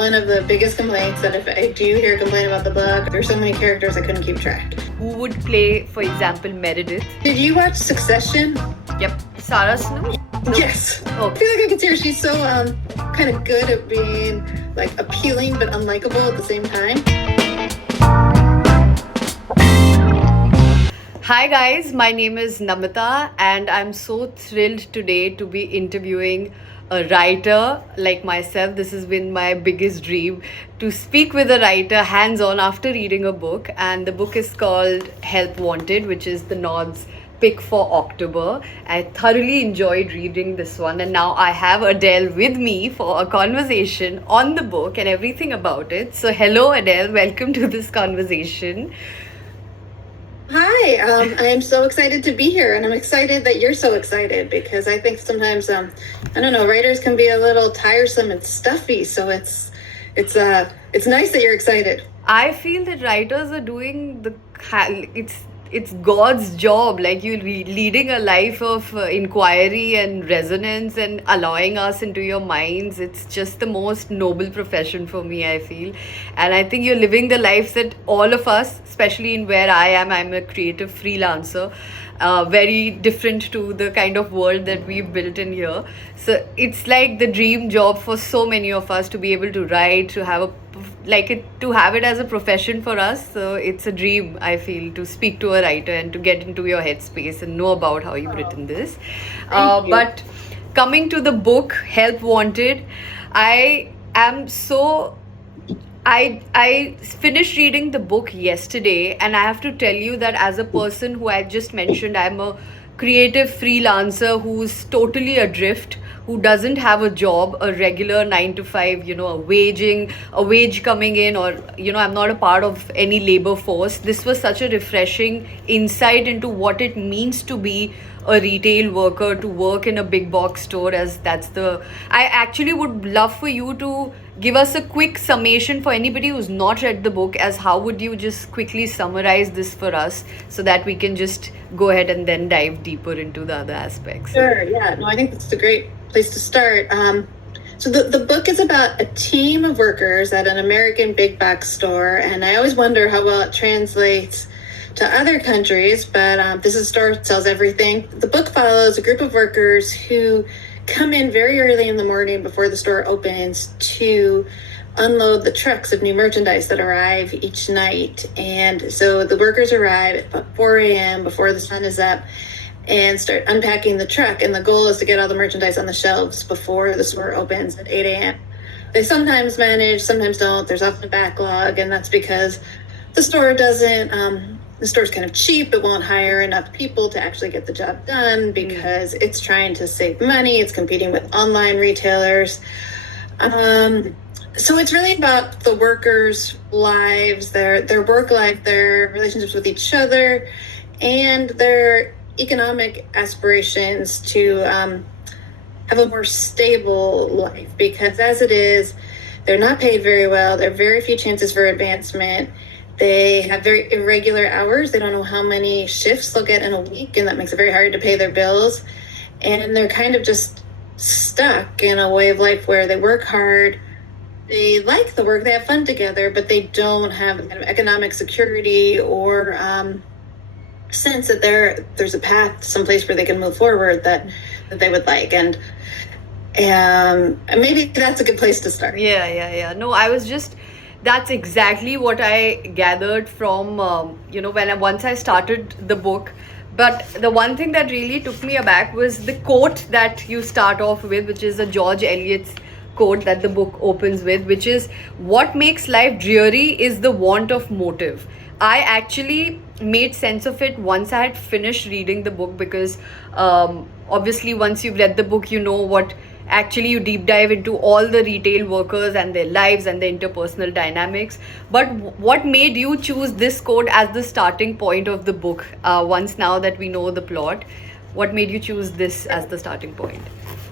one of the biggest complaints that if I do hear a complaint about the book, there's so many characters I couldn't keep track. Who would play, for example, Meredith? Did you watch Succession? Yep. Sarah Snow? No. Yes. Oh. I feel like I can see her. She's so kind of good at being like appealing but unlikable at the same time. Hi guys, my name is Namita and I'm so thrilled today to be interviewing a writer like myself. This has been my biggest dream, to speak with a writer hands-on after reading a book, and the book is called Help Wanted, which is the Nod's pick for October. I thoroughly enjoyed reading this one, and now I have Adelle with me for a conversation on the book and everything about it. So hello Adelle, welcome to this conversation. Hi, I am so excited to be here, and I'm excited that you're so excited, because I think sometimes, I don't know, writers can be a little tiresome and stuffy, so it's nice that you're excited. I feel that writers are doing it's God's job, like you leading a life of inquiry and resonance and allowing us into your minds. It's just the most noble profession for me, I feel. And I think you're living the life that all of us, especially in where I'm a creative freelancer, very different to the kind of world that we've built in here. So it's like the dream job for so many of us to be able to write, to have to have it as a profession for us. So it's a dream, I feel, to speak to a writer and to get into your headspace and know about how you've written this. But coming to the book Help Wanted, I finished reading the book yesterday, and I have to tell you that as a person who I just mentioned, I'm a creative freelancer who's totally adrift, who doesn't have a job, a regular 9 to 5, a wage coming in, or, I'm not a part of any labor force. This was such a refreshing insight into what it means to be a retail worker, to work in a big box store, I actually would love for you to give us a quick summation for anybody who's not read the book, as how would you just quickly summarize this for us so that we can just go ahead and then dive deeper into the other aspects. Sure, yeah. No, I think that's a great place to start. So the book is about a team of workers at an American big box store, and I always wonder how well it translates to other countries, but this is a store that sells everything. The book follows a group of workers who come in very early in the morning before the store opens to unload the trucks of new merchandise that arrive each night. And so the workers arrive at about 4 a.m. before the sun is up and start unpacking the truck. And the goal is to get all the merchandise on the shelves before the store opens at 8 a.m. They sometimes manage, sometimes don't. There's often a backlog, and that's because the store the store's kind of cheap. It won't hire enough people to actually get the job done because it's trying to save money. It's competing with online retailers. So it's really about the workers' lives, their work life, their relationships with each other, and their economic aspirations to have a more stable life. Because as it is, they're not paid very well. There are very few chances for advancement. They have very irregular hours. They don't know how many shifts they'll get in a week, and that makes it very hard to pay their bills. And they're kind of just stuck in a way of life where they work hard, they like the work, they have fun together, but they don't have kind of economic security or sense that there's a path someplace where they can move forward that they would like. And maybe that's a good place to start. Yeah. No, that's exactly what I gathered from, once I started the book. But the one thing that really took me aback was the quote that you start off with, which is a George Eliot's quote that the book opens with, which is, "What makes life dreary is the want of motive." I actually made sense of it once I had finished reading the book, because obviously once you've read the book, what actually you deep dive into all the retail workers and their lives and their interpersonal dynamics. But what made you choose this quote as the starting point of the book? Once now that we know the plot, what made you choose this as the starting point?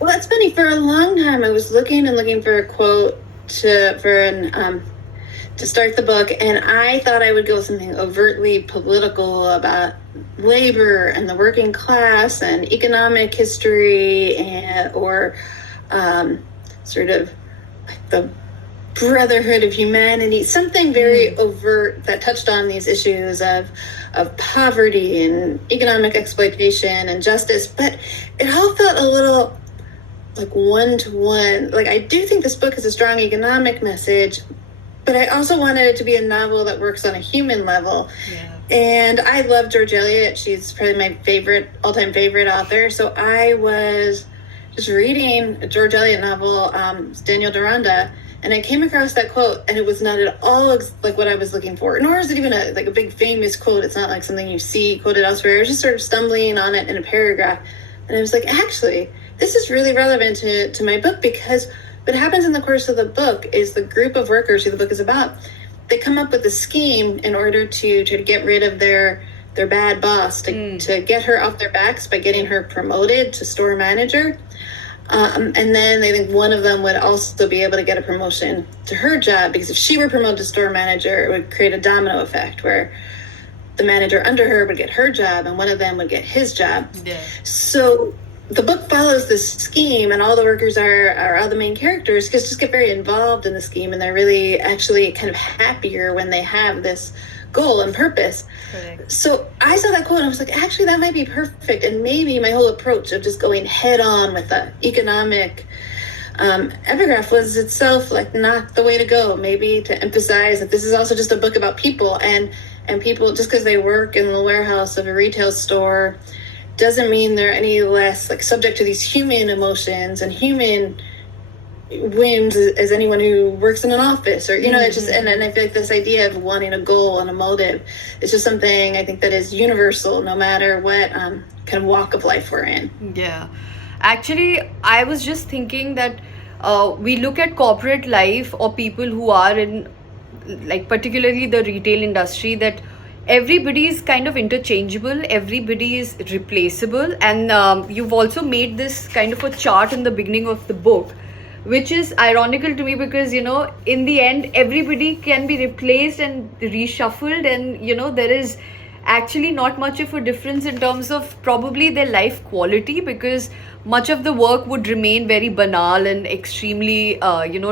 Well, that's funny. For a long time, I was looking for a quote to start the book, and I thought I would go with something overtly political about labor and the working class and economic history, or sort of the brotherhood of humanity, something very overt that touched on these issues of poverty and economic exploitation and justice, but it all felt a little like one-to-one. Like, I do think this book is a strong economic message, but I also wanted it to be a novel that works on a human level. Yeah. And I love George Eliot. She's probably my all-time favorite author. So I was just reading a George Eliot novel, Daniel Deronda, and I came across that quote, and it was not at all like what I was looking for. Nor is it even a big famous quote. It's not like something you see quoted elsewhere. I was just sort of stumbling on it in a paragraph, and I was like, actually, this is really relevant to my book, because what happens in the course of the book is the group of workers who the book is about, they come up with a scheme in order to get rid of their bad boss, to get her off their backs by getting her promoted to store manager. And then they think one of them would also be able to get a promotion to her job, because if she were promoted to store manager, it would create a domino effect where the manager under her would get her job and one of them would get his job. Yeah. So the book follows this scheme, and all the workers are all the main characters just get very involved in the scheme, and they're really actually kind of happier when they have this goal and purpose. Correct. So I saw that quote and I was like, actually, that might be perfect. And maybe my whole approach of just going head on with the economic epigraph was itself like not the way to go. Maybe to emphasize that this is also just a book about people, and people, just because they work in the warehouse of a retail store doesn't mean they're any less like subject to these human emotions and human whims as anyone who works in an office, or it's just, and I feel like this idea of wanting a goal and a motive is just something I think that is universal no matter what kind of walk of life we're in. Yeah. Actually, I was just thinking that we look at corporate life or people who are in, like, particularly the retail industry, that everybody is kind of interchangeable, everybody is replaceable, and you've also made this kind of a chart in the beginning of the book, which is ironical to me because, in the end, everybody can be replaced and reshuffled, and, there is actually not much of a difference in terms of probably their life quality, because much of the work would remain very banal and extremely,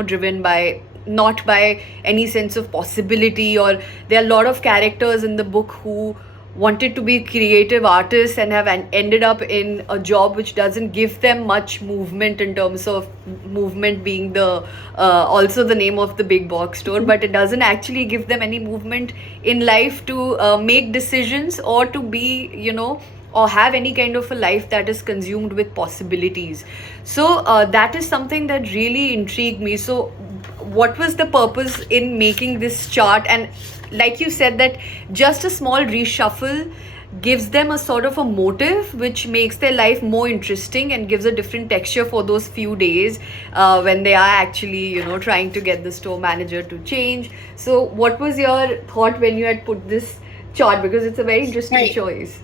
driven by not by any sense of possibility. Or there are a lot of characters in the book who wanted to be creative artists and have ended up in a job which doesn't give them much movement, in terms of movement being the also the name of the big box store, but it doesn't actually give them any movement in life to make decisions or to be, or have any kind of a life that is consumed with possibilities. So that is something that really intrigued me. So what was the purpose in making this chart? And like you said, that just a small reshuffle gives them a sort of a motive which makes their life more interesting and gives a different texture for those few days when they are actually, trying to get the store manager to change. So what was your thought when you had put this chart? Because it's a very interesting choice.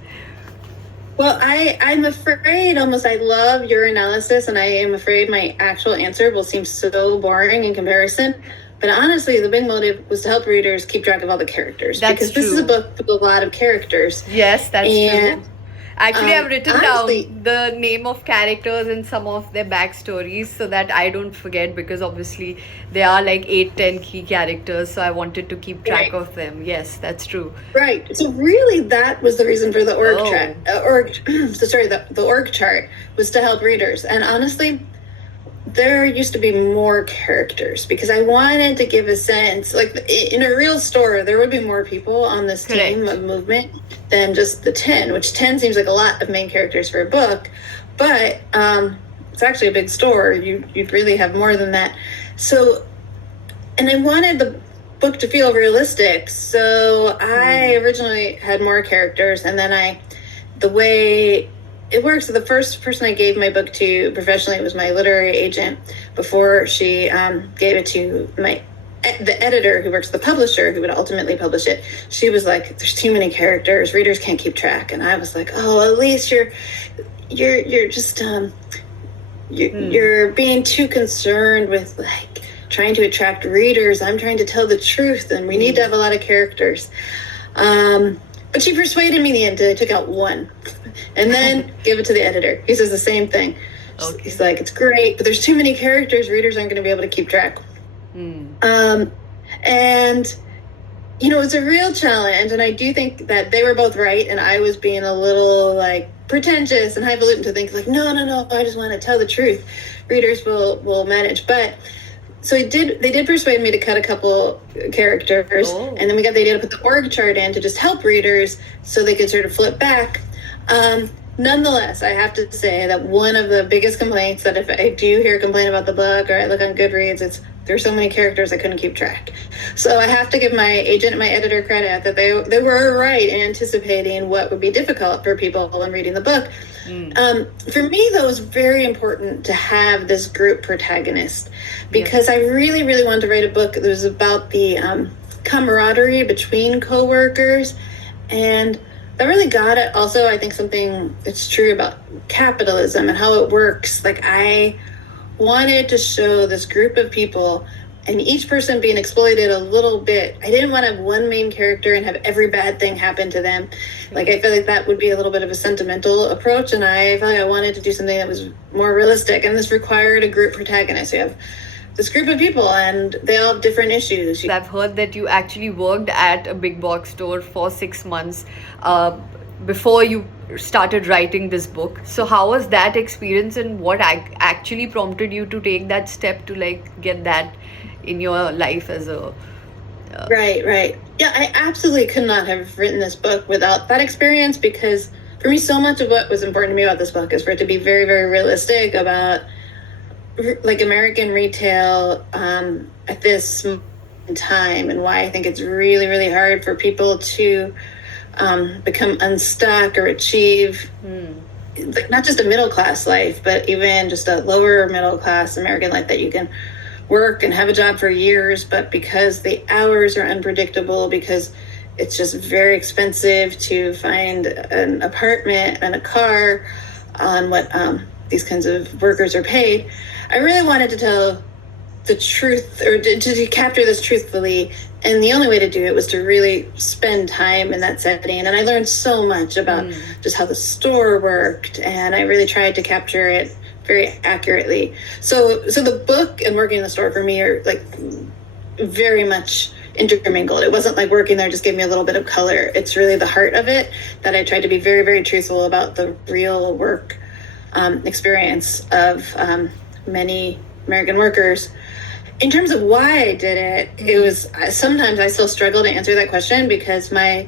Well, I'm afraid I love your analysis, and I am afraid my actual answer will seem so boring in comparison. But honestly, the big motive was to help readers keep track of all the characters. That's because this is a book with a lot of characters. Yes, that's true. Actually, I've written honestly, down the name of characters and some of their backstories so that I don't forget, because obviously there are like 8-10 key characters, so I wanted to keep track of them. Yes, that's true. Right. So really, that was the reason for the org chart. The org chart was to help readers. And honestly, there used to be more characters because I wanted to give a sense, like in a real store, there would be more people on this team of movement than just the 10, which 10 seems like a lot of main characters for a book, but it's actually a big store. You'd really have more than that. So, and I wanted the book to feel realistic. So I originally had more characters, and then the way it works, the first person I gave my book to professionally was my literary agent before she gave it to the editor who works, the publisher who would ultimately publish it. She was like, there's too many characters, readers can't keep track. And I was like, oh, at least you're just you're being too concerned with like trying to attract readers. I'm trying to tell the truth, and we need to have a lot of characters. But she persuaded me in the end. I took out one and then give it to the editor. He says the same thing. Okay. He's like, it's great, but there's too many characters. Readers aren't going to be able to keep track. Um, and it's a real challenge, and I do think that they were both right, and I was being a little like pretentious and highfalutin to think like, no, I just want to tell the truth. Readers will manage, but so they did persuade me to cut a couple characters, and then we got the idea to put the org chart in to just help readers so they could sort of flip back. Nonetheless, I have to say that one of the biggest complaints that if I do hear a complaint about the book or I look on Goodreads, there's so many characters I couldn't keep track. So I have to give my agent and my editor credit that they were right in anticipating what would be difficult for people when reading the book. For me, though, it was very important to have this group protagonist because I really, really wanted to write a book that was about the camaraderie between coworkers, and that really got it. Also, I think something that's true about capitalism and how it works. Like, I wanted to show this group of people and each person being exploited a little bit. I didn't want to have one main character and have every bad thing happen to them. Like, I feel like that would be a little bit of a sentimental approach, and I felt like I wanted to do something that was more realistic, and this required a group protagonist. You have this group of people and they all have different issues. I've heard that you actually worked at a big box store for 6 months before you started writing this book. So how was that experience, and what actually prompted you to take that step to like get that in your life as a Right. Yeah, I absolutely could not have written this book without that experience, because for me, so much of what was important to me about this book is for it to be very, very realistic about like American retail at this time, and why I think it's really, really hard for people to become unstuck or achieve like not just a middle class life, but even just a lower middle class American life that you can work and have a job for years, but because the hours are unpredictable, because it's just very expensive to find an apartment and a car on what these kinds of workers are paid. I really wanted to tell the truth, or to capture this truthfully, and the only way to do it was to really spend time in that setting. And I learned so much about just how the store worked, and I really tried to capture it very accurately. So the book and working in the store for me are like very much intermingled. It wasn't like working there just gave me a little bit of color. It's really the heart of it that I tried to be very, very truthful about the real work experience of many American workers. In terms of why I did it, it was sometimes I still struggle to answer that question, because my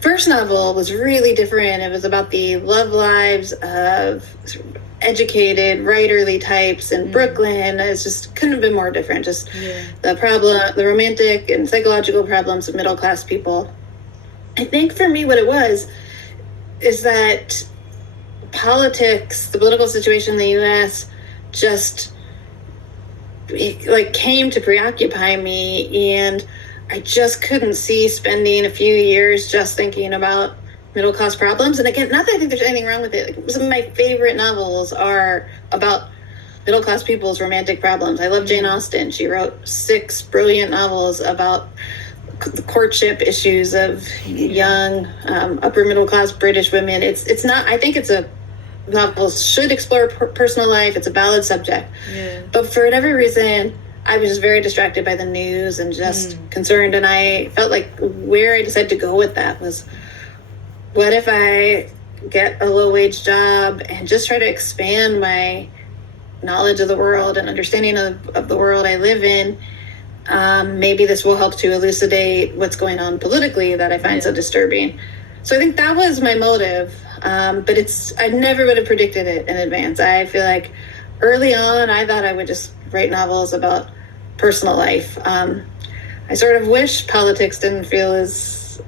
first novel was really different. It was about the love lives of educated writerly types in Brooklyn. It just couldn't have been more different. Just the romantic and psychological problems of middle class people. I think for me, what it was is that politics, the political situation in the U.S. just like came to preoccupy me, and I just couldn't see spending a few years just thinking about middle class problems. And again, not that I think there's anything wrong with it. Like, some of my favorite novels are about middle class people's romantic problems. I love Jane Austen. She wrote 6 brilliant novels about the courtship issues of young upper middle class British women. It's not. I think it's a novels should explore personal life. It's a valid subject. But for whatever reason, I was just very distracted by the news and just concerned. And I felt like where I decided to go with that was, what if I get a low-wage job and just try to expand my knowledge of the world and understanding of the world I live in? Maybe this will help to elucidate what's going on politically that I find so disturbing. So I think that was my motive. But I never would have predicted it in advance. I feel like early on, I thought I would just write novels about personal life. I sort of wish politics didn't feel as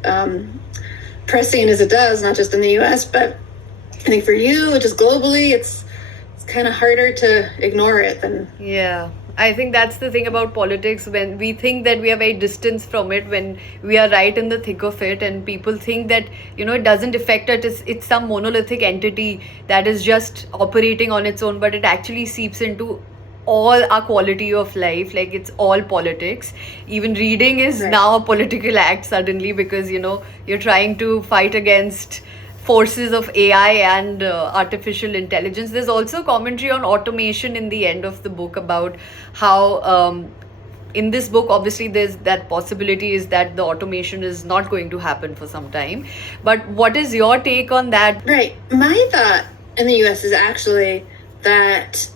pressing as it does, not just in the U.S., but I think for you, just globally, it's kind of harder to ignore it than... Yeah. I think that's the thing about politics, when we think that we are very distant from it, when we are right in the thick of it, and people think that, it doesn't affect us. It's some monolithic entity that is just operating on its own, but it actually seeps into all our quality of life. Like, it's all politics. Even reading is now a political act suddenly, because, you're trying to fight against forces of AI and artificial intelligence. There's also commentary on automation in the end of the book about how in this book, obviously, there's that possibility is that the automation is not going to happen for some time. But what is your take on that? Right. My thought in the US is actually that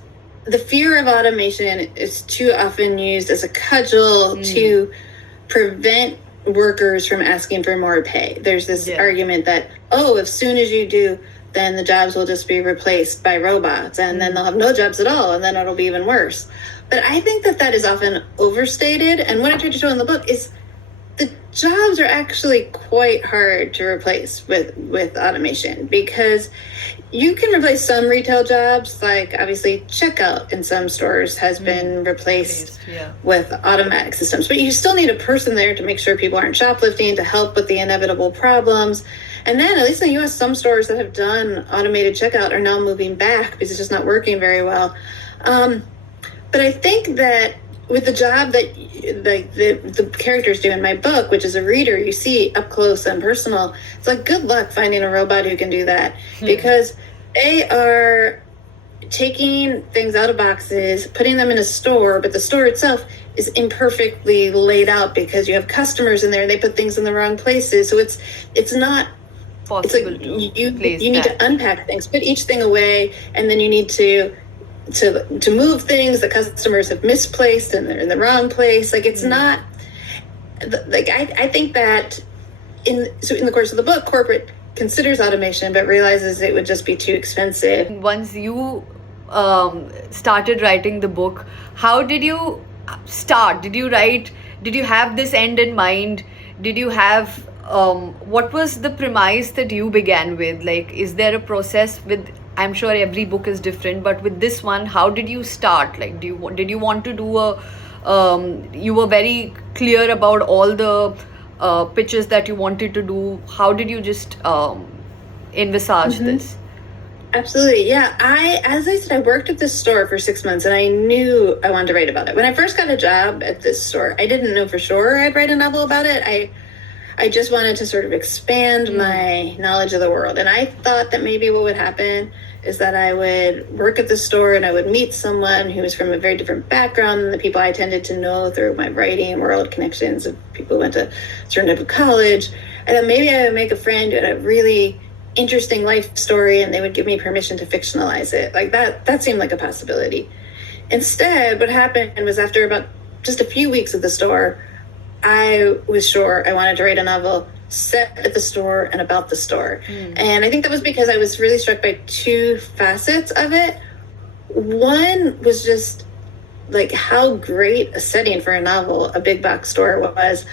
the fear of automation is too often used as a cudgel to prevent workers from asking for more pay. There's this argument that, oh, as soon as you do, then the jobs will just be replaced by robots, and then they'll have no jobs at all, and then it'll be even worse. But I think that that is often overstated. And what I tried to show in the book is the jobs are actually quite hard to replace with automation, because you can replace some retail jobs, like obviously checkout in some stores has been replaced with automatic systems, but you still need a person there to make sure people aren't shoplifting, to help with the inevitable problems. And then, at least in the US, some stores that have done automated checkout are now moving back because it's just not working very well. But I think that with the job that the characters do in my book, which is a reader you see up close and personal, it's like, good luck finding a robot who can do that, because they are taking things out of boxes, putting them in a store, but the store itself is imperfectly laid out because you have customers in there and they put things in the wrong places. So it's not possible. It's like you need to unpack things, put each thing away, and then you need to move things that customers have misplaced and they're in the wrong place. Like, it's not like, I think that in the course of the book, corporate considers automation but realizes it would just be too expensive. Once you started writing the book, how did you start? Did you have this end in mind? Did you have what was the premise that you began with? Like, is there a process with, I'm sure every book is different, but with this one, how did you start? Like, did you want to do you were very clear about all the pitches that you wanted to do? How did you just envisage this? Absolutely. Yeah. As I said, I worked at this store for 6 months and I knew I wanted to write about it. When I first got a job at this store, I didn't know for sure I'd write a novel about it. I just wanted to sort of expand my knowledge of the world. And I thought that maybe what would happen is that I would work at the store and I would meet someone who was from a very different background than the people I tended to know through my writing world connections of people who went to a certain type of college. And then maybe I would make a friend who had a really interesting life story and they would give me permission to fictionalize it. Like, that seemed like a possibility. Instead, what happened was, after about just a few weeks at the store, I was sure I wanted to write a novel set at the store and about the store. And I think that was because I was really struck by two facets of it. One was just like how great a setting for a novel a big box store was,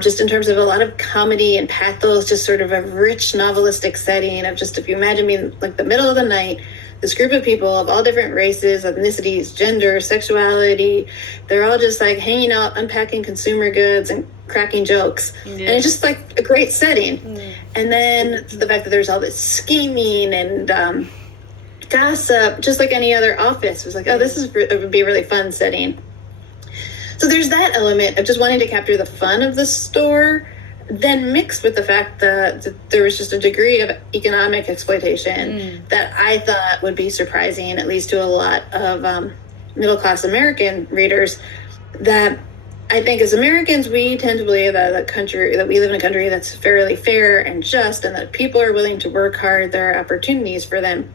just in terms of a lot of comedy and pathos, just sort of a rich novelistic setting of just, if you imagine me like the middle of the night, this group of people of all different races, ethnicities, gender, sexuality, they're all just like hanging out, unpacking consumer goods and cracking jokes. And it's just like a great setting. And then the fact that there's all this scheming and gossip, just like any other office, was like, oh, it would be a really fun setting. So there's that element of just wanting to capture the fun of the store, then mixed with the fact that there was just a degree of economic exploitation that I thought would be surprising, at least to a lot of middle-class American readers, that I think as Americans, we tend to believe that we live in a country that's fairly fair and just, and that people are willing to work hard. There are opportunities for them,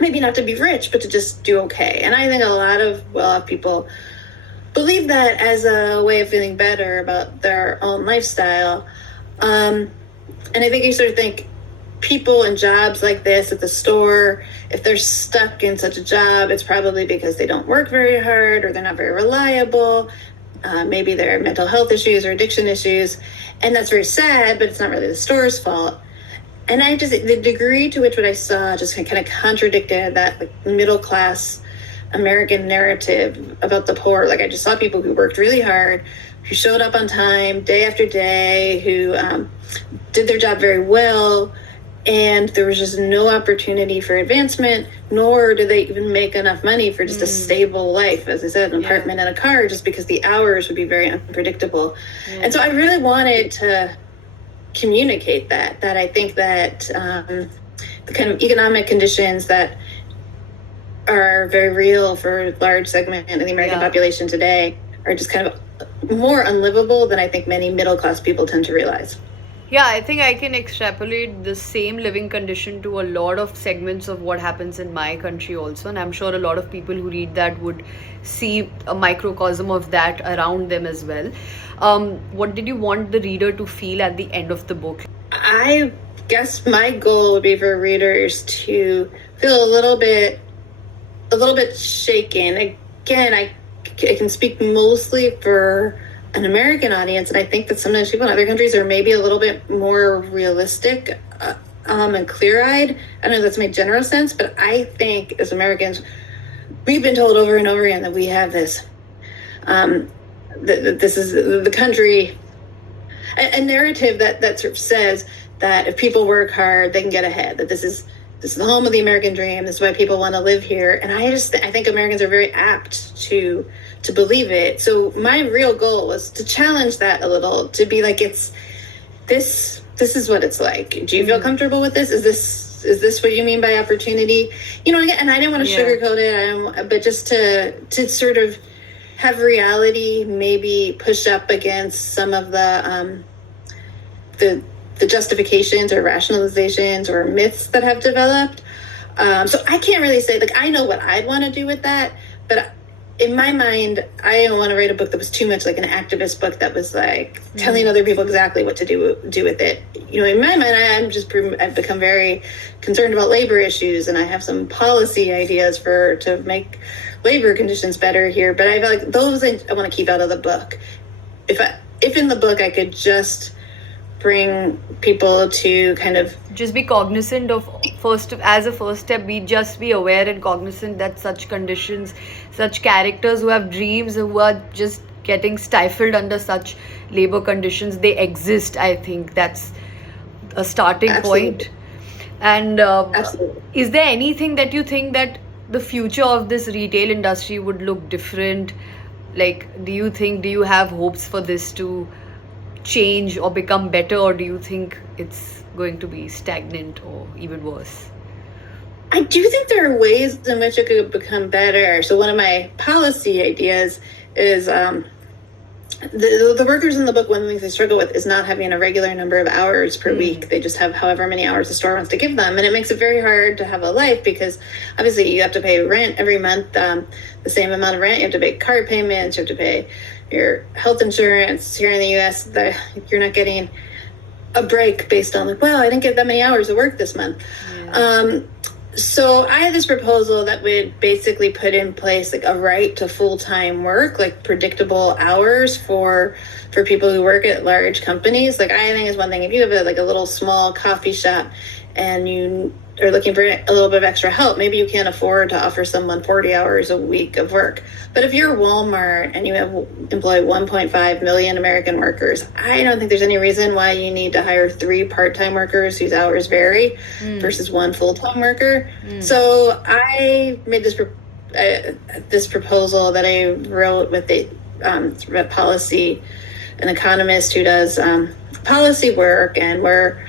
maybe not to be rich, but to just do okay. And I think a lot of well-off people believe that as a way of feeling better about their own lifestyle. And I think you sort of think people in jobs like this at the store, if they're stuck in such a job, it's probably because they don't work very hard or they're not very reliable. Maybe there are mental health issues or addiction issues. And that's very sad, but it's not really the store's fault. And the degree to which what I saw just kind of contradicted that like middle class American narrative about the poor. Like, I just saw people who worked really hard, who showed up on time day after day, who did their job very well, and there was just no opportunity for advancement, nor do they even make enough money for just a stable life, as I said, an apartment and a car, just because the hours would be very unpredictable. And so I really wanted to communicate that I think that the kind of economic conditions that are very real for a large segment of the American population today are just kind of more unlivable than I think many middle class people tend to realize. Yeah, I think I can extrapolate the same living condition to a lot of segments of what happens in my country also. And I'm sure a lot of people who read that would see a microcosm of that around them as well. What did you want the reader to feel at the end of the book? I guess my goal would be for readers to feel a little bit shaken. Again, I can speak mostly for an American audience, and I think that sometimes people in other countries are maybe a little bit more realistic and clear-eyed. I don't know if that's made general sense, but I think as Americans, we've been told over and over again that we have this. This is the country, a narrative that sort of says that if people work hard, they can get ahead. That this is the home of the American dream. This is why people want to live here. And I think Americans are very apt to believe it. So my real goal was to challenge that a little, to be like, this is what it's like. Do you feel comfortable with this? Is this what you mean by opportunity? And I didn't want to sugarcoat it, but just to sort of have reality maybe push up against some of the justifications or rationalizations or myths that have developed. So I can't really say, like, I know what I'd want to do with that, but in my mind, I didn't want to write a book that was too much like an activist book that was like telling other people exactly what to do with it. In my mind, I've become very concerned about labor issues, and I have some policy ideas to make labor conditions better here. But I feel like those I want to keep out of the book. If in the book I could just bring people to kind of just be cognizant of as a first step, just be aware and cognizant that such conditions, such characters who have dreams, who are just getting stifled under such labor conditions, they exist. I think that's a starting point. And is there anything that you think that the future of this retail industry would look different? Like, do you have hopes for this to change or become better, or do you think it's going to be stagnant or even worse? I do think there are ways in which it could become better. So one of my policy ideas is the workers in the book, one of the things they struggle with is not having a regular number of hours per week. They just have however many hours the store wants to give them. And it makes it very hard to have a life because obviously you have to pay rent every month, the same amount of rent. You have to pay car payments. You have to pay your health insurance. Here in the U.S., you're not getting a break based on like, well, I didn't get that many hours of work this month. Yeah. So I had this proposal that would basically put in place like a right to full-time work, like predictable hours for people who work at large companies. Like, I think is one thing, if you have a little small coffee shop and you are looking for a little bit of extra help, maybe you can't afford to offer someone 40 hours a week of work. But if you're Walmart and you employ 1.5 million American workers, I don't think there's any reason why you need to hire 3 part-time workers whose hours vary versus 1 full-time worker. So I made this proposal that I wrote with an economist who does policy work, and we're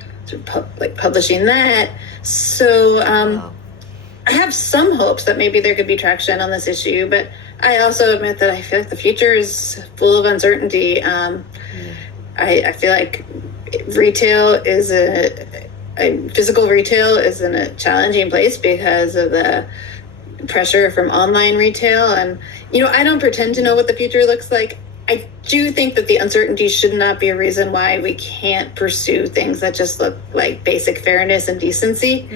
publishing that. So I have some hopes that maybe there could be traction on this issue, but I also admit that I feel like the future is full of uncertainty. I feel like physical retail is in a challenging place because of the pressure from online retail. And, I don't pretend to know what the future looks like. I do think that the uncertainty should not be a reason why we can't pursue things that just look like basic fairness and decency.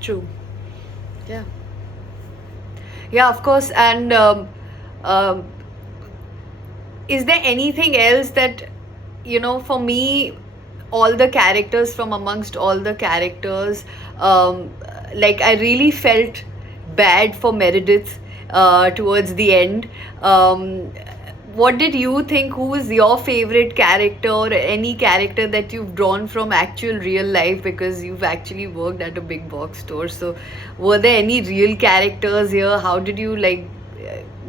True. Yeah. Yeah, of course. And is there anything else that, for me, all the characters, from amongst all the characters, I really felt bad for Meredith towards the end. What did you think? Who is your favorite character, or any character that you've drawn from actual real life, because you've actually worked at a big box store? So were there any real characters here? How did you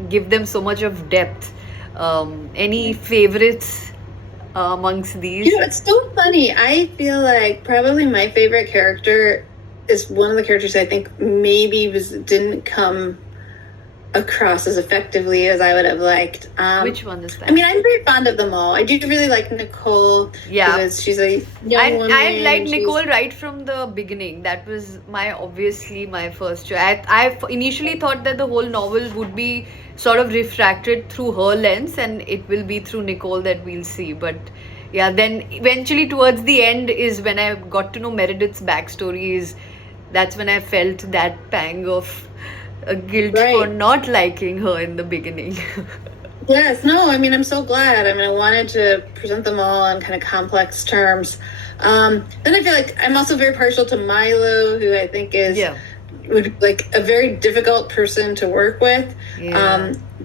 give them so much of depth? Any favorites amongst these? It's so funny. I feel like probably my favorite character is one of the characters I think maybe didn't come across as effectively as I would have liked. Which one is that? I mean, I'm very fond of them all. I do really like Nicole Yeah. because she's a young woman. I've liked she's- Nicole right from the beginning. That was obviously my first choice. I initially thought that the whole novel would be sort of refracted through her lens, and it will be through Nicole that we'll see. But yeah, then eventually towards the end is when I got to know Meredith's backstory. That's when I felt that pang of guilt for not liking her in the beginning. Yes, no, I mean, I'm so glad. I mean, I wanted to present them all in kind of complex terms. Then I feel like I'm also very partial to Milo, who I think would be like a very difficult person to work with,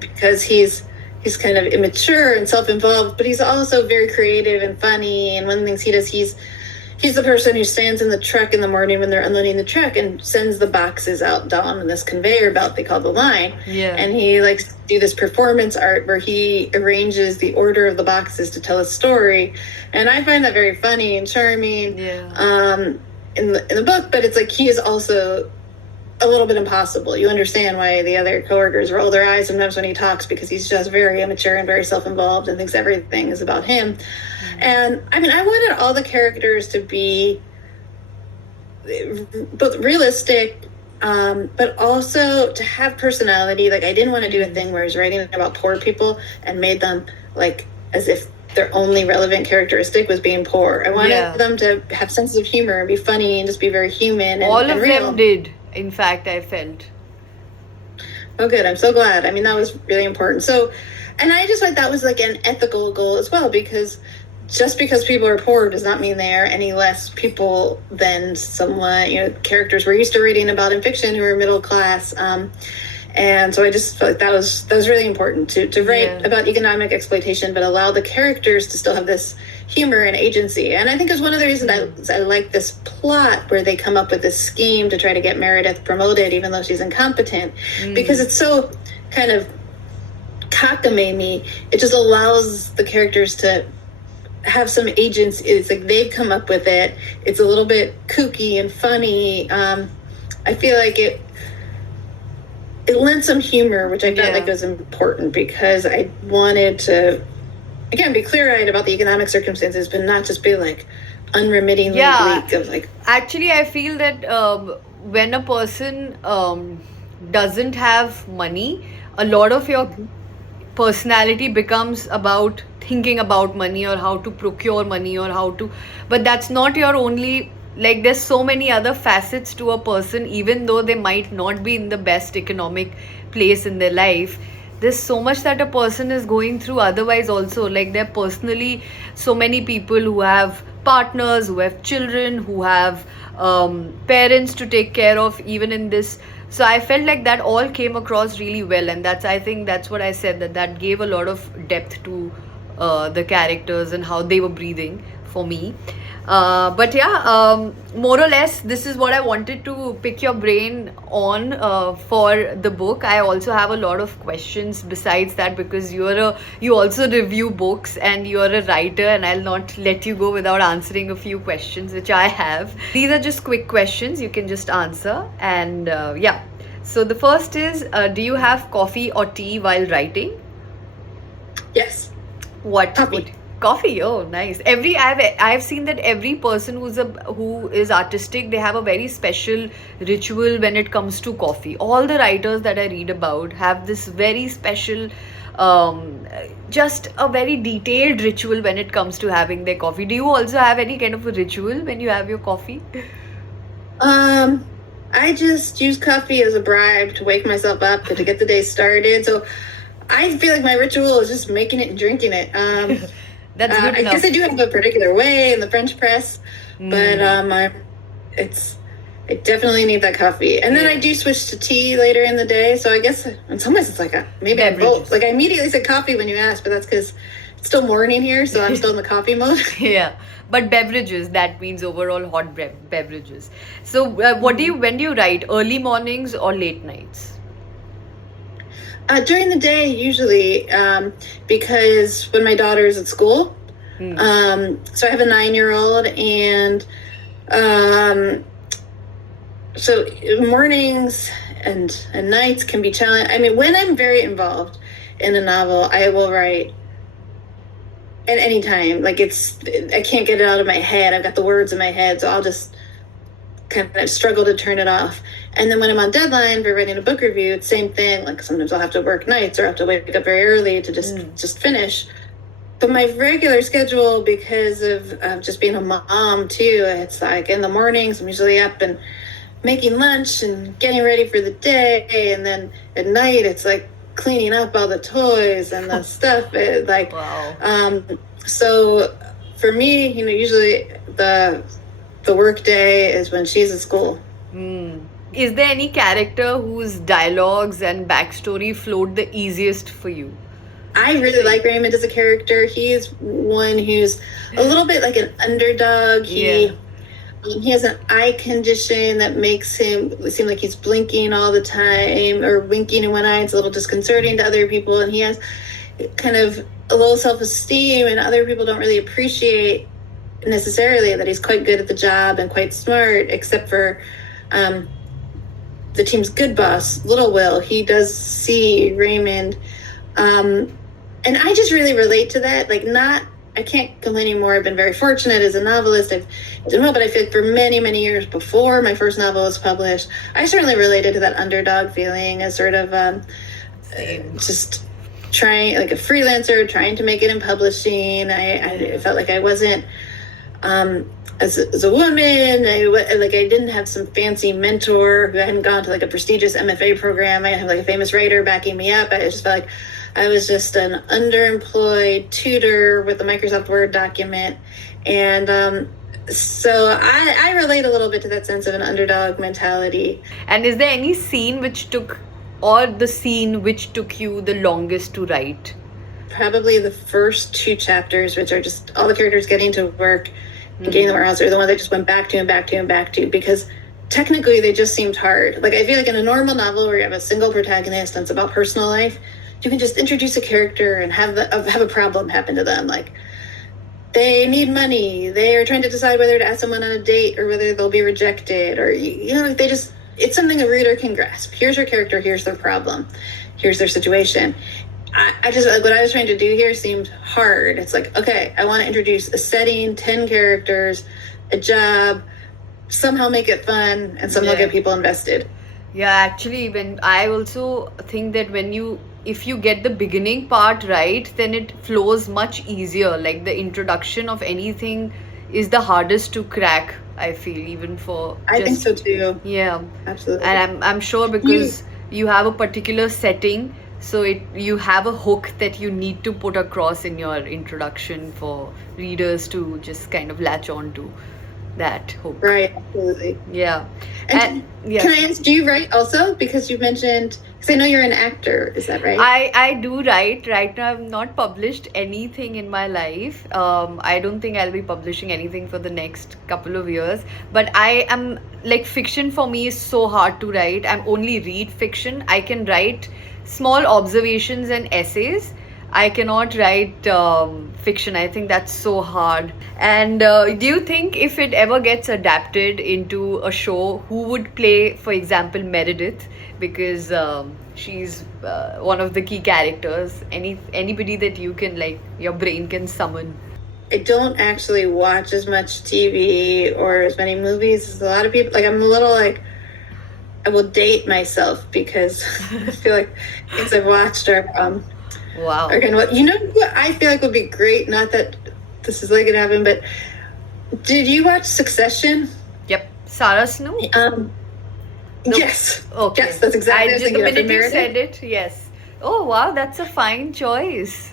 because he's kind of immature and self-involved, but he's also very creative and funny. And one of the things he does, he's the person who stands in the truck in the morning when they're unloading the truck and sends the boxes out down on this conveyor belt they call the line. Yeah. And he likes to do this performance art where he arranges the order of the boxes to tell a story. And I find that very funny and charming in the book, but it's like he is also a little bit impossible. You understand why the other coworkers roll their eyes sometimes when he talks, because he's just very immature and very self-involved and thinks everything is about him. And I mean, I wanted all the characters to be both realistic, but also to have personality. Like, I didn't want to do a thing where I was writing about poor people and made them like as if their only relevant characteristic was being poor. I wanted them to have senses of humor and be funny and just be very human. All and of real. them did. In fact, I felt. Oh, good. I'm so glad. I mean, that was really important. So, and I just thought that was like an ethical goal as well, because just because people are poor does not mean they are any less people than someone, characters we're used to reading about in fiction who are middle class. And so I just felt like that was really important to write about economic exploitation, but allow the characters to still have this humor and agency. And I think it's one of the reasons I like this plot where they come up with this scheme to try to get Meredith promoted, even though she's incompetent, because it's so kind of cockamamie. It just allows the characters to have some agency. It's like they've come up with it. It's a little bit kooky and funny. I feel like it lent some humor, which I felt like was important, because I wanted to, again, be clear-eyed about the economic circumstances, but not just be like unremittingly bleak of like. Actually, I feel that when a person doesn't have money, a lot of your personality becomes about thinking about money or how to procure money or how to, but that's not your only. Like, there's so many other facets to a person, even though they might not be in the best economic place in their life. There's so much that a person is going through otherwise also. Like, there are personally so many people who have partners, who have children, who have parents to take care of, even in this. So I felt like that all came across really well, and I think that's what I said, that gave a lot of depth to the characters and how they were breathing for me. But more or less, this is what I wanted to pick your brain on for the book. I also have a lot of questions besides that, because you also review books and you're a writer, and I'll not let you go without answering a few questions which I have. These are just quick questions you can just answer. And so the first is, do you have coffee or tea while writing? Yes. What? Coffee. Coffee. Oh, nice. I've seen that every person who is artistic, they have a very special ritual when it comes to coffee. All the writers that I read about have this very special, just a very detailed ritual when it comes to having their coffee. Do you also have any kind of a ritual when you have your coffee? I just use coffee as a bribe to wake myself up to get the day started. So I feel like my ritual is just making it and drinking it. That's good enough. I guess I do have a particular way in the French press, but I definitely need that coffee. And then I do switch to tea later in the day. So I guess in some ways it's like maybe I'm both. Like, I immediately said coffee when you asked, but that's because it's still morning here, so I'm still in the coffee mode. Yeah, but beverages, that means overall hot beverages. So when do you write? Early mornings or late nights? During the day, usually, because when my daughter is at school, so I have a 9-year-old, and so mornings and nights can be challenging. I mean, when I'm very involved in a novel, I will write at any time. Like I can't get it out of my head. I've got the words in my head, so I'll just kind of struggle to turn it off. And then when I'm on deadline for writing a book review, it's same thing. Like sometimes I'll have to work nights or have to wake up very early to just finish. But my regular schedule, because of just being a mom too, it's like in the mornings I'm usually up and making lunch and getting ready for the day, and then at night it's like cleaning up all the toys and the stuff. Wow. So for me, usually the work day is when she's at school. Is there any character whose dialogues and backstory flowed the easiest for you? I really like Raymond as a character. He's one who's a little bit like an underdog. He has an eye condition that makes him seem like he's blinking all the time or winking in one eye. It's a little disconcerting to other people. And he has kind of a low self-esteem, and other people don't really appreciate necessarily that he's quite good at the job and quite smart, except for the team's good boss, Little Will. He does see Raymond. And I just really relate to that. I can't complain anymore. I've been very fortunate as a novelist. I've done well, but I feel like for many, many years before my first novel was published, I certainly related to that underdog feeling as sort of just trying, like a freelancer, trying to make it in publishing. I felt like I wasn't, as a woman, I didn't have some fancy mentor who hadn't gone to like a prestigious MFA program. I didn't have like a famous writer backing me up. I just felt like I was just an underemployed tutor with a Microsoft Word document. And so I relate a little bit to that sense of an underdog mentality. And is there any scene which took you the longest to write? Probably the first 2 chapters, which are just all the characters getting to work and getting the warehouse, are the ones I just went back to and back to and back to, because technically they just seemed hard. Like I feel like in a normal novel where you have a single protagonist and it's about personal life, you can just introduce a character and have a problem happen to them. Like they need money, they are trying to decide whether to ask someone on a date or whether they'll be rejected, or it's something a reader can grasp. Here's your character, here's their problem, here's their situation. I just, like, what I was trying to do here seemed hard. It's like, okay, I want to introduce a setting, 10 characters, a job, somehow make it fun, and somehow get people invested. Yeah, actually, when I also think that if you get the beginning part right, then it flows much easier. Like the introduction of anything is the hardest to crack, I feel, even for I think so too. Yeah. Absolutely. And I'm sure because you have a particular setting, so you have a hook that you need to put across in your introduction for readers to just kind of latch on to that hook. Right, absolutely. Yeah. And can I ask, do you write also? Because you mentioned, because I know you're an actor, is that right? I do write. Right now I've not published anything in my life. I don't think I'll be publishing anything for the next couple of years. But I am, like, fiction for me is so hard to write. I only read fiction. I can write small observations and essays. I cannot write fiction. I think that's so hard. And do you think if it ever gets adapted into a show, who would play, for example, Meredith? Because she's one of the key characters. Anybody that you can, like, your brain can summon? I don't actually watch as much TV or as many movies as a lot of people. Like, I'm a little like, I will date myself because I feel like things I've watched are wow. are kind of, you know what I feel like would be great, not that this is like it happened, but did you watch Succession? Yep. Sarah Snow? No. Yes. Okay. Yes, that's exactly what I was The thinking of. minute you said it, yes. Oh wow, that's a fine choice.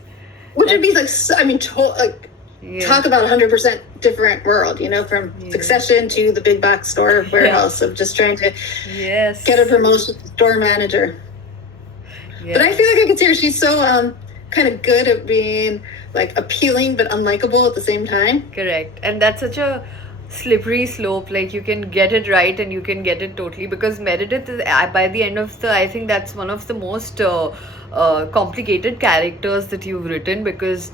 Which would be like, I mean, talk about 100% different world, from Succession to the big box store warehouse of just trying to get a promotion to store manager. Yeah. But I feel like I could see her. She's so kind of good at being like appealing but unlikable at the same time. Correct. And that's such a slippery slope. Like, you can get it right and you can get it totally, because Meredith is, by the end of I think that's one of the most complicated characters that you've written, because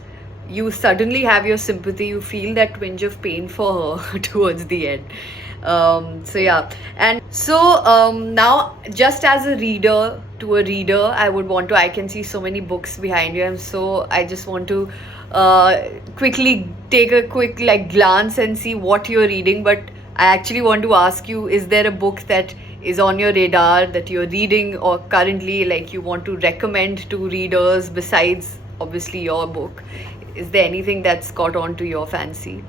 you suddenly have your sympathy, you feel that twinge of pain for her towards the end. So yeah, and so now, just as a reader to a reader, I can see so many books behind you, and so I just want to quickly take a quick like glance and see what you're reading. But I actually want to ask you, is there a book that is on your radar that you're reading or currently like you want to recommend to readers besides obviously your book? Is there anything that's caught on to your fancy?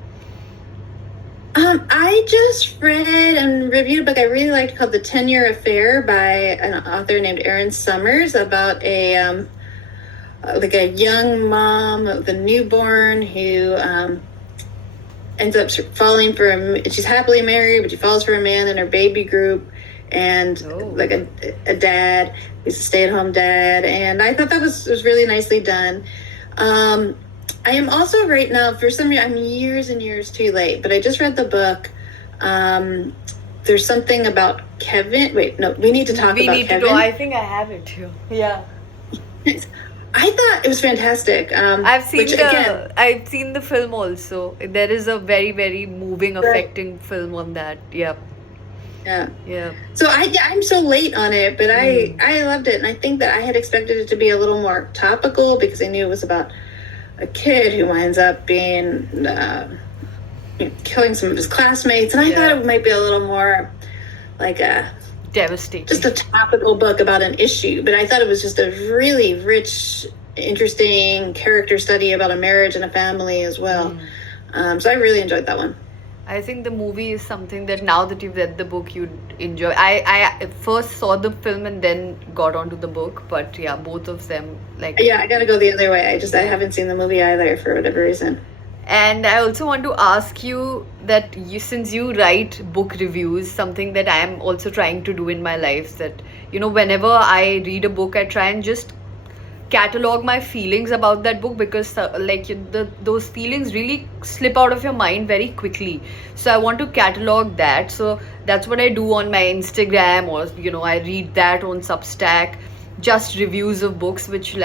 I just read and reviewed a book I really liked called The 10-Year Affair by an author named Erin Summers, about a like a young mom with a newborn who ends up falling for she's happily married, but she falls for a man in her baby group, and like a dad who's a stay-at-home dad, and I thought that was really nicely done. I am also right now, for some reason, I'm years and years too late, but I just read the book. There's something about Kevin. Wait, no, we need to talk about Kevin. I think I have it too. Yeah. I thought it was fantastic. I've seen the film also. There is a very, very moving, affecting film on that. Yeah. Yeah. So I'm so late on it, but I loved it, and I think that I had expected it to be a little more topical because I knew it was about a kid who winds up being killing some of his classmates, and I thought it might be a little more like a devastating, just a topical book about an issue. But I thought it was just a really rich, interesting character study about a marriage and a family as well. So I really enjoyed that one. I think the movie is something that now that you've read the book, you'd enjoy. I first saw the film and then got onto the book, but yeah, both of them I gotta go the other way. I haven't seen the movie either for whatever reason. And I also want to ask you that since you write book reviews, something that I am also trying to do in my life, that whenever I read a book, I try and just catalog my feelings about that book, because those feelings really slip out of your mind very quickly. So I want to catalog that. So that's what I do on my Instagram, or I read that on Substack, just reviews of books, which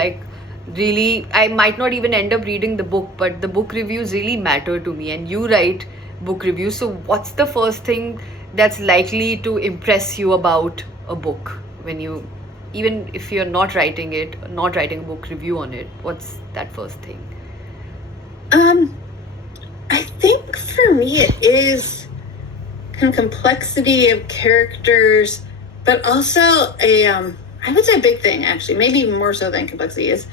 really I might not even end up reading the book, but the book reviews really matter to me. And you write book reviews, so what's the first thing that's likely to impress you about a book when you, even if you're not writing a book review on it? What's that first thing? I think for me it is kind of complexity of characters, but also I would say a big thing, actually, maybe even more so than complexity, is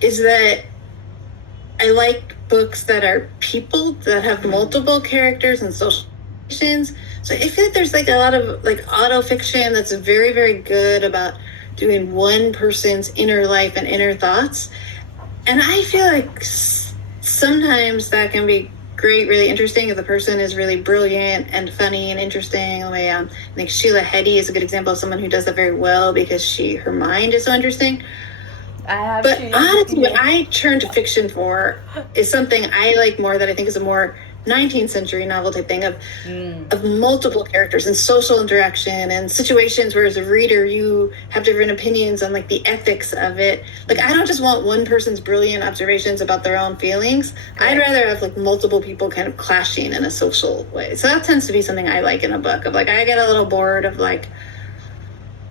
that I like books that are people, that have multiple characters and social situations. So I feel like there's a lot of auto fiction that's very, very good about doing one person's inner life and inner thoughts. And I feel like sometimes that can be great, really interesting if the person is really brilliant and funny and interesting. The way I think Sheila Heti is a good example of someone who does that very well because her mind is so interesting. But honestly, what I turn to fiction for is something I like more, that I think is a more 19th century novel type thing of multiple characters and social interaction and situations where as a reader you have different opinions on the ethics of it. I don't just want one person's brilliant observations about their own feelings. I'd rather have multiple people kind of clashing in a social way. So that tends to be something I like in a book, of I get a little bored of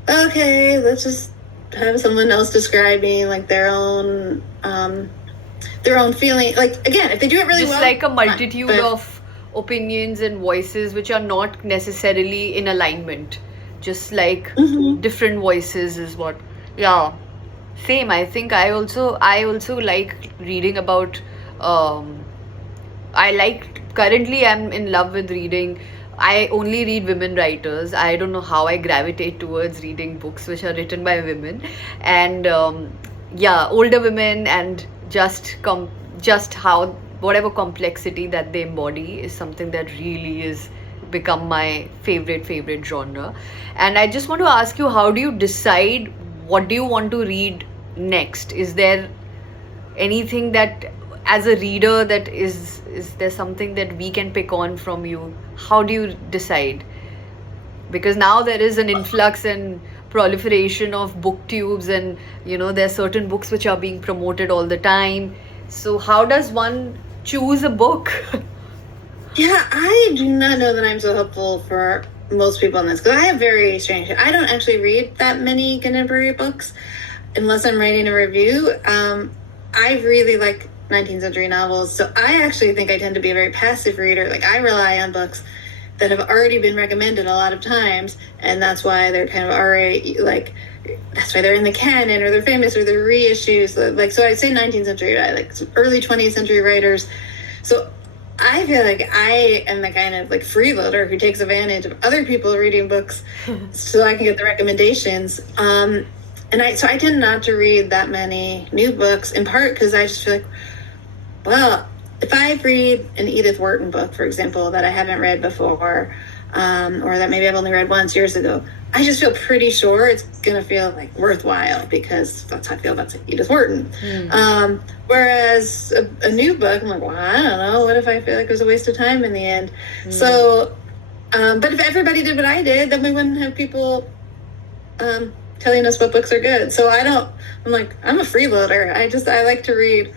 okay, let's just have someone else describing their own feeling. Again, if they do it really well, just a multitude of opinions and voices which are not necessarily in alignment, just different voices is what. Same. I think I also like reading about currently I'm in love with reading. I only read women writers. I don't know how I gravitate towards reading books which are written by women, and older women, and just how whatever complexity that they embody is something that really is become my favorite genre. And I just want to ask you, how do you decide what do you want to read next? Is there anything that, as a reader, that is there something that we can pick on from you? How do you decide? Because now there is an influx and proliferation of booktubes, and there are certain books which are being promoted all the time. So how does one choose a book? Yeah, I do not know that I'm so helpful for most people in this because I have very strange. I don't actually read that many contemporary books unless I'm writing a review. I really like 19th century novels, so I actually think I tend to be a very passive reader. Like I rely on books that have already been recommended a lot of times, and that's why they're kind of already like that's why they're in the canon or they're famous or they're reissues. Like so, I say 19th century, I like some early 20th century writers. So I feel like I am the kind of like freeloader who takes advantage of other people reading books so I can get the recommendations. And I tend not to read that many new books, in part because I just feel like, well, if I read an Edith Wharton book, for example, that I haven't read before, or that maybe I've only read once years ago, I just feel pretty sure it's going to feel like worthwhile because that's how I feel about Edith Wharton. Whereas a new book, I'm like, well, I don't know. What if I feel like it was a waste of time in the end? So, but if everybody did what I did, then we wouldn't have people telling us what books are good. So I'm a freeloader. I like to read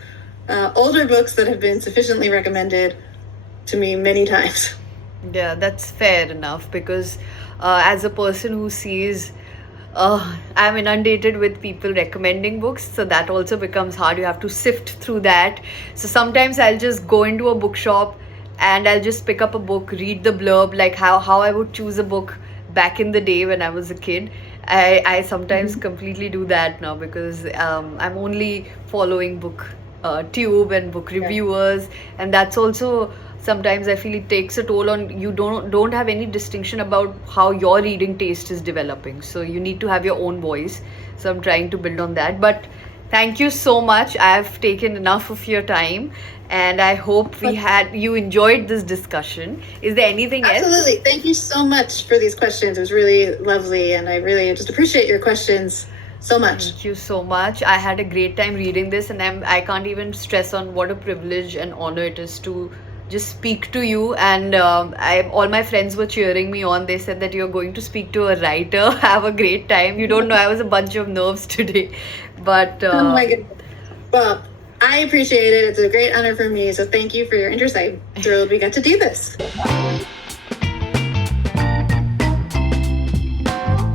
older books that have been sufficiently recommended to me many times. Yeah, that's fair enough because as a person who sees, I'm inundated with people recommending books, so that also becomes hard. You have to sift through that. So sometimes I'll just go into a bookshop and I'll just pick up a book, read the blurb, like how I would choose a book back in the day when I was a kid. I sometimes completely do that now because I'm only following book tube and book reviewers, and that's also sometimes I feel it takes a toll on you. Don't have any distinction about how your reading taste is developing, so you need to have your own voice. So I'm trying to build on that. But thank you so much. I've taken enough of your time, and I hope you enjoyed this discussion. Is there anything else? Absolutely. Thank you so much for these questions. It was really lovely, and I really just appreciate your questions so much. Thank you so much. I had a great time reading this, and I can't even stress on what a privilege and honor it is to just speak to you. And all my friends were cheering me on. They said that you're going to speak to a writer. Have a great time. You don't know, I was a bunch of nerves today, but oh my goodness. Well, I appreciate it. It's a great honor for me. So thank you for your interest. I'm thrilled we got to do this.